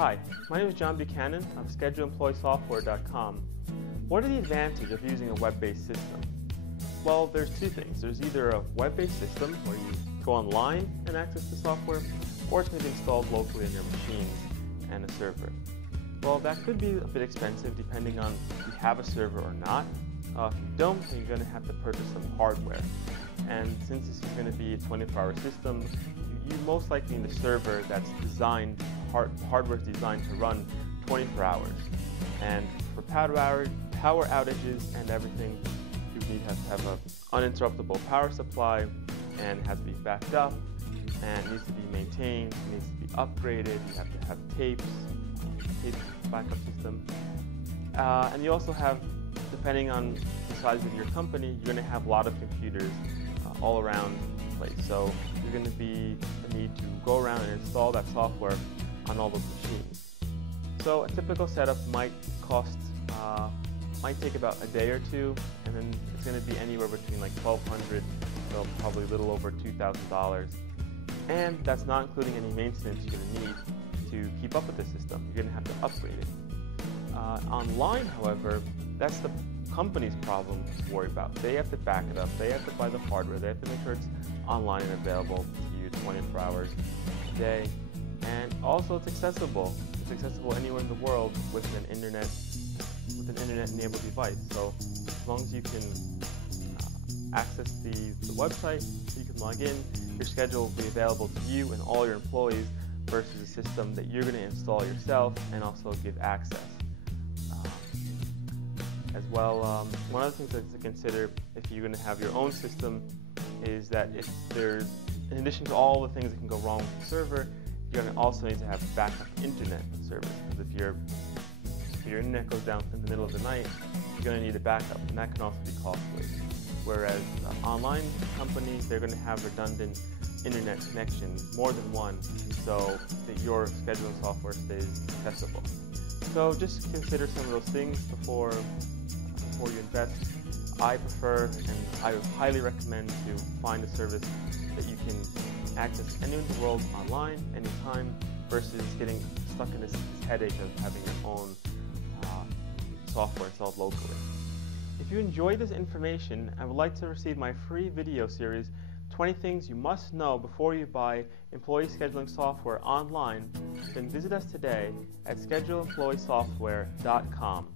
Hi, my name is John Buchanan of ScheduleEmployeeSoftware.com. What are the advantages of using a web-based system? Well, there's two things. There's either a web-based system where you go online and access the software, or it's going to be installed locally on your machines and a server. Well, that could be a bit expensive depending on if you have a server or not. If you don't, then you're going to have to purchase some hardware. And since this is going to be a 24-hour system, you most likely need a server that's designed, hardware is designed to run 24 hours. And for power outages and everything, you need to have an uninterruptible power supply, and it has to be backed up, and it needs to be maintained, it needs to be upgraded, you have to have tape backup system. And you also have, depending on the size of your company, you're going to have a lot of computers all around the place. So you're going to be a need to go around and install that software on all those machines. So a typical setup might take about a day or two, and then it's going to be anywhere between like $1,200 to probably a little over $2,000. And that's not including any maintenance you're going to need to keep up with the system. You're going to have to upgrade it. Online, however, that's the company's problem to worry about. They have to back it up, they have to buy the hardware, they have to make sure it's online and available to you 24 hours a day. And also it's accessible. It's accessible anywhere in the world with an internet-enabled device. So as long as you can access the website, so you can log in, your schedule will be available to you and all your employees versus a system that you're going to install yourself and also give access. As well, one of the things to consider if you're going to have your own system is that if there's, in addition to all the things that can go wrong with the server, you're going to also need to have backup internet service. Because if your internet goes down in the middle of the night, you're going to need a backup, and that can also be costly. Whereas online companies, they're going to have redundant internet connections, more than one, so that your scheduling software stays accessible. So just consider some of those things before you invest. I prefer and I would highly recommend to find a service that you can access anywhere in the world online, anytime, versus getting stuck in this headache of having your own software installed locally. If you enjoyed this information and would like to receive my free video series, 20 Things You Must Know Before You Buy Employee Scheduling Software Online, then visit us today at ScheduleEmployeeSoftware.com.